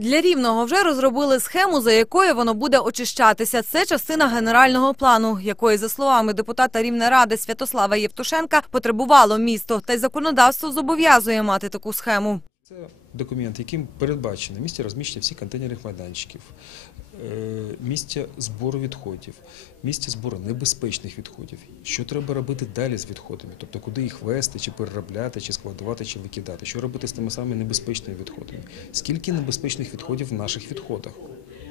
Для рівного вже розробили схему, за якою воно буде очищатися. Це частина генерального плану, якої, за словами депутата Рівнеради Святослава Євтушенка, потребувало місто. Та й законодавство зобов'язує мати таку схему. Документ, яким передбачено місце розміщення всіх контейнерних майданчиків, е, місце збору відходів, місце збору небезпечних відходів. Що треба робити далі з відходами? Тобто, куди їх вести, чи переробляти, чи складувати, чи викидати? Що робити з тими самими небезпечними відходами? Скільки небезпечних відходів в наших відходах?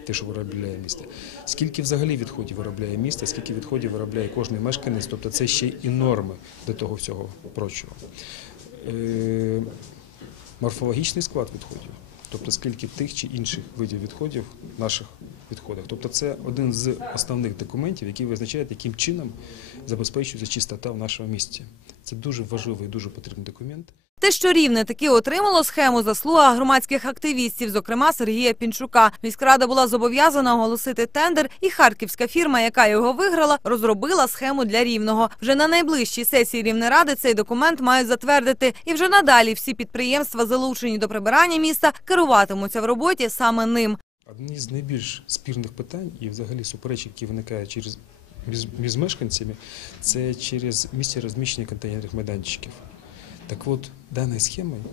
Те, що виробляє місто. Скільки взагалі відходів виробляє місто, скільки відходів виробляє кожний мешканець, тобто це ще і норми до того всього прочого. Морфологічний склад відходів, тобто скільки тих чи інших видів відходів в наших відходах. Тобто це один з основних документів, який визначає, яким чином забезпечується чистота в нашому місті. Це дуже важливий і дуже потрібний документ. Те, що рівне таки отримало схему, заслуга громадських активістів, зокрема Сергія Пінчука. Міськрада була зобов'язана оголосити тендер, і харківська фірма, яка його виграла, розробила схему для рівного. Вже на найближчій сесії Рівнеради цей документ мають затвердити. І вже надалі всі підприємства, залучені до прибирання міста, керуватимуться в роботі саме ним. Одні з найбільш спірних питань і взагалі суперечок, які виникають через між, мешканцями, це через місце розміщення контейнерних майданчиків. Так от, даною схемою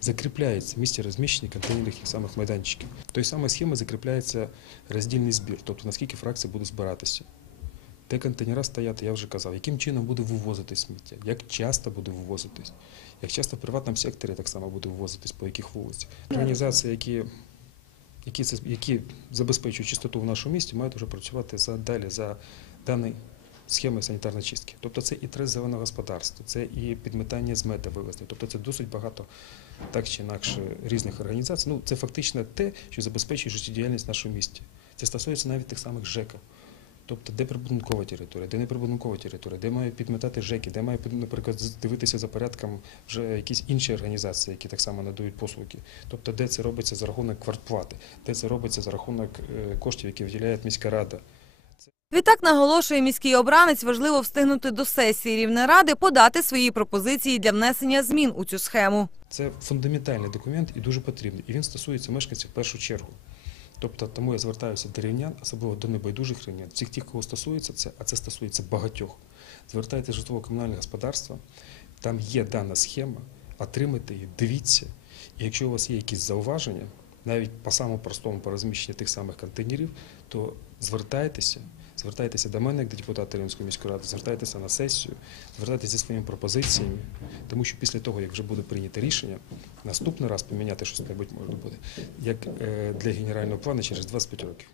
закріпляється місце розміщення контейнерних самих майданчиків. Тої самої схеми закріпляється роздільний збір, тобто наскільки фракція буде збиратися. Де контейнера стоять, я вже казав, яким чином буде вивозити сміття, як часто буде вивозитись, як часто в приватному секторі так само буде вивозитись, по яких вулицях. Організації, які які, які забезпечують чистоту в нашому місті, мають вже працювати за далі за даною схемою санітарної чистки. Тобто це і трес зеленого господарства, це і підметання з мета вивезти. Тобто це досить багато так чи інакше різних організацій. Ну це фактично те, що забезпечує життєдіяльність в нашому місті. Це стосується навіть тих самих ЖЕКів. Тобто, де прибудинкова територія, де не прибудинкова територія, де мають підметати ЖЕКи, де мають, наприклад, дивитися за порядком вже якісь інші організації, які так само надають послуги. Тобто, де це робиться за рахунок квартплати, де це робиться за рахунок е, коштів, які виділяє міська рада. Відтак наголошує міський обранець, важливо встигнути до сесії Рівнеради, подати свої пропозиції для внесення змін у цю схему. Це фундаментальний документ і дуже потрібний. І він стосується мешканців в першу чергу. Тобто, тому я звертаюся до рівнян, особливо до небайдужих рівнян, всіх тих, кого стосується це, а це стосується багатьох. Звертайтеся житлово-комунальне господарство, там є дана схема, отримайте її, дивіться. І якщо у вас є якісь зауваження, навіть по самому простому по розміщенню тих самих контейнерів, то звертайтеся. Звертайтеся до мене, як до депутата Рівненської міської ради, звертайтеся на сесію, звертайтеся зі своїми пропозиціями, тому що після того, як вже буде прийнято рішення, наступний раз поміняти щось небудь можна буде, як е, для генерального плану через 25 років.